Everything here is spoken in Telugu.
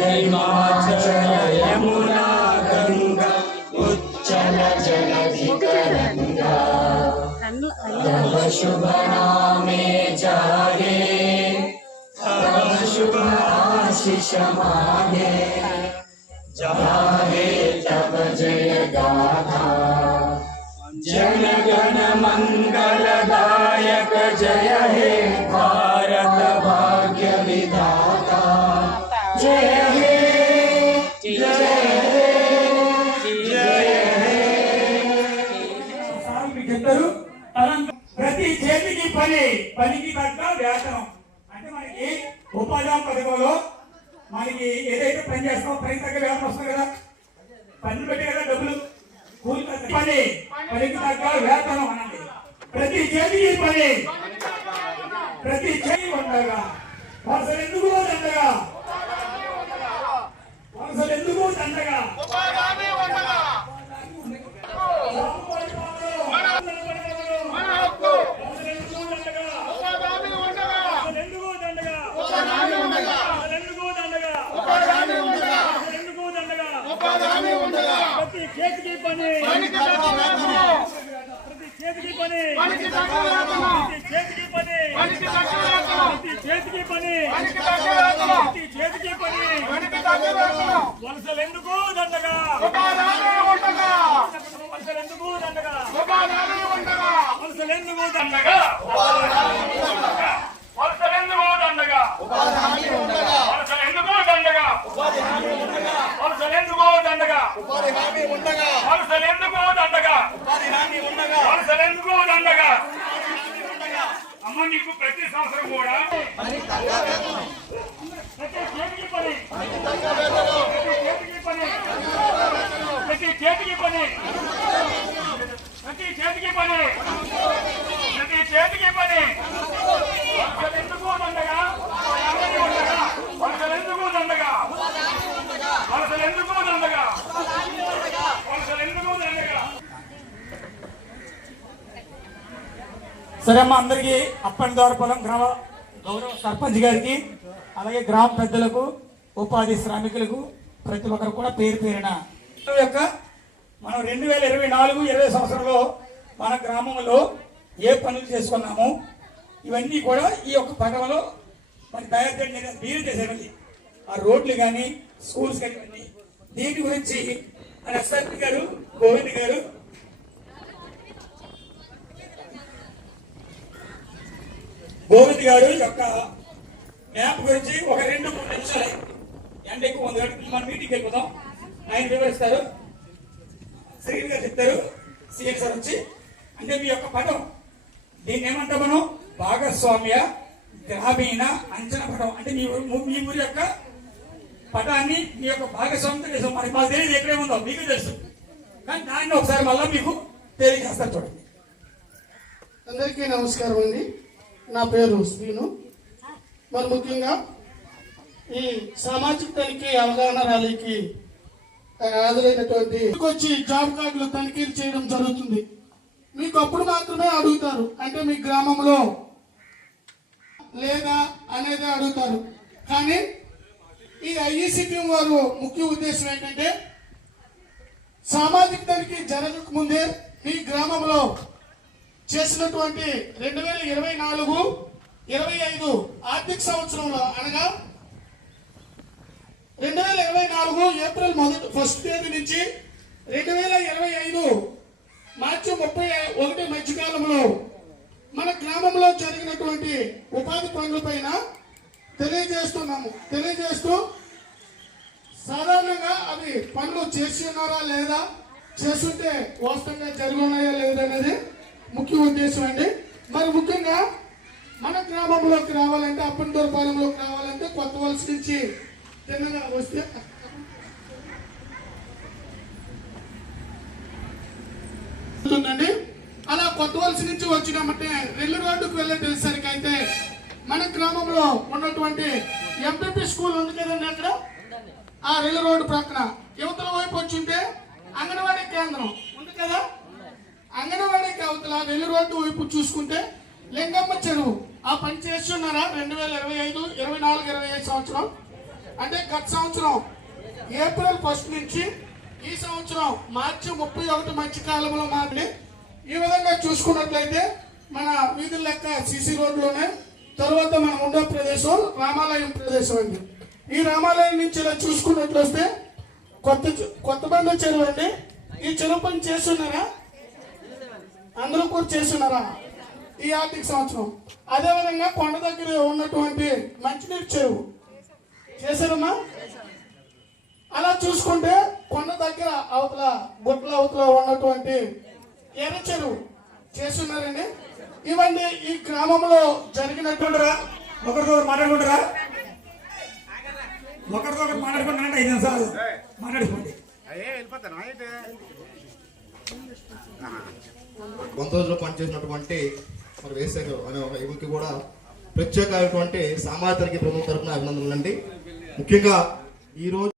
हिमाचल यमुना गंगा उच्चल जलधितरंगा तव शुभ नामे जागे तव शुभ आशीष मांगे जागे तब जय गाथा जन गण मंगलदायक जय हे भारत भाग्य विधाता जय हे जय हे जय हे। ప్రతి చేతికి పనికి తగ్గ వేతనం అంటే మనకి ఉపాధి పథకంలో మనకి ఏదైతే పని చేస్తామో పనికి తగ్గ వేతనం వస్తుంది కదా, పని పెట్టి కదా డబ్బులు పనికి తగ్గ వేతనం అనండి. ప్రతి చేతికి ప్రతి చేయి ఉండగా వలసలు ఎందుకు దండగా ప్రతి చేతికి పని వలసలు ఎందుకు దండగా అమ్మ నీకు ప్రతి సంవత్సరం కూడా ప్రతి చేతికి పని సరే అమ్మ, అందరికీ అప్పటి ద్వారపాలెం గ్రామ గౌరవ సర్పంచ్ గారికి అలాగే గ్రామ పెద్దలకు ఉపాధి శ్రామికులకు ప్రతి ఒక్కరు కూడా పేరు పేరిన యొక్క మనం 2024-20 సంవత్సరంలో మన గ్రామంలో ఏ పనులు చేసుకున్నాము ఇవన్నీ కూడా ఈ యొక్క పథకంలో మనకి తయారు చేయడం మీరు చేసేవండి. ఆ రోడ్లు కానీ స్కూల్స్ కానీ ఇవన్నీ దీని గురించి ఎస్ఆర్పి గారు గోవింద్ గారు యొక్క మ్యాప్ గురించి ఒక 2-3 నిమిషాలు ఎండ ఎక్కువ ఉంది కాబట్టి మన మీటింగ్కి వెళ్ళిపోతాం. ఆయన వివరిస్తారు, శ్రీని గారు చెప్తారు, సీఎం సార్ వచ్చి అంటే మీ యొక్క పటం దీన్ని ఏమంటాం మనం భాగస్వామ్య గ్రామీణ అంచనా పటం అంటే మీ ఊరి యొక్క పటాన్ని మీ యొక్క భాగస్వామ్యం తెలుసు. మనకి మాకు తెలియదు ఎక్కడేముందో మీకు తెలుసు, కానీ దాన్ని ఒకసారి మళ్ళీ మీకు తెలియజేస్తారు. చూడండి. అందరికీ నమస్కారం అండి. నా పేరు శ్రీను. మరి ముఖ్యంగా ఈ సామాజిక తనిఖీ అవగాహన ర్యాలీకి హాజరైనటువంటి వచ్చి జాబ్ కార్డులు తనిఖీలు చేయడం జరుగుతుంది. మీకు అప్పుడు మాత్రమే అడుగుతారు, అంటే మీ గ్రామంలో లేదా అనేది అడుగుతారు. కానీ ఈ ఐఈసిపిఎం వారు ముఖ్య ఉద్దేశం ఏంటంటే సామాజిక తనిఖీ జరగక ముందే మీ గ్రామంలో చేసినటువంటి 2024-25 ఆర్థిక సంవత్సరంలో అనగా 2024 ఏప్రిల్ 1 తేదీ నుంచి 2025 మార్చి 31 మధ్యకాలంలో మన గ్రామంలో జరిగినటువంటి ఉపాధి పనులపైన తెలియజేస్తూ సాధారణంగా అవి పనులు చేసి ఉన్నారా లేదా, చేస్తుంటే వాస్తవంగా జరిగి ఉన్నాయా లేదనేది ముఖ్య ఉద్దేశం అండి. మరి ముఖ్యంగా మన గ్రామంలోకి రావాలంటే అప్పందూరపాలెంలోకి రావాలంటే కొత్త వలస నుంచి తిన్నగా వస్తే అలా కొత్త వలస నుంచి వచ్చినామంటే రెల్లు రోడ్డుకు వెళ్ళేసరికి అయితే మన గ్రామంలో ఉన్నటువంటి ఎంపీపీ స్కూల్ ఉంది కదండి, అక్కడ ఆ రెల్లు రోడ్డు ప్రక్కన యువతల వైపు వచ్చింటే అంగన్వాడీ కేంద్రం ఉంది కదా, అంగన్వాడీకి అవతల రెల్లు రోడ్డు వైపు చూసుకుంటే లింగమ్మ చెరువు. ఆ పని చేస్తున్నారా 2025-24-25 సంవత్సరం? అంటే గత సంవత్సరం ఏప్రిల్ 1 నుంచి ఈ సంవత్సరం మార్చి 31 మధ్య కాలంలో మాత్రమే ఈ విధంగా చూసుకున్నట్లయితే మన వీధుల లెక్క సీసీ రోడ్లోనే తర్వాత మనం ఉండే ప్రదేశం రామాలయం ప్రదేశం అండి. ఈ రామాలయం నుంచి ఇలా చూసుకున్నట్లు వస్తే కొత్త బండ చెరువు అండి. ఈ చెరువు పని చేస్తున్నారా? అందరూ కూడా చేస్తున్నారా ఈ ఆర్థిక సంవత్సరం? అదేవిధంగా కొండ దగ్గర ఉన్నటువంటి మంచినీటి చెరువు చేశారమ్మా? అలా చూసుకుంటే కొండ దగ్గర అవతల గుట్ల అవతల ఉన్నటువంటి ఎర్ర చెరువు చేస్తున్నారండి. ఇవన్నీ ఈ గ్రామంలో జరిగినటువంటి ఒకరితో మాట్లాడుకుంటారా? ఒకరితో మాట్లాడుకుంటారంటే 5 నిమిషాలు మాట్లాడుకోండి. 100 రోజులు పనిచేసినటువంటి మరి వేసారు అనే ఒక యువకి కూడా ప్రత్యేకమైనటువంటి సామాజిక ప్రభుత్వం తరఫున అభినందనలు అండి. ముఖ్యంగా ఈరోజు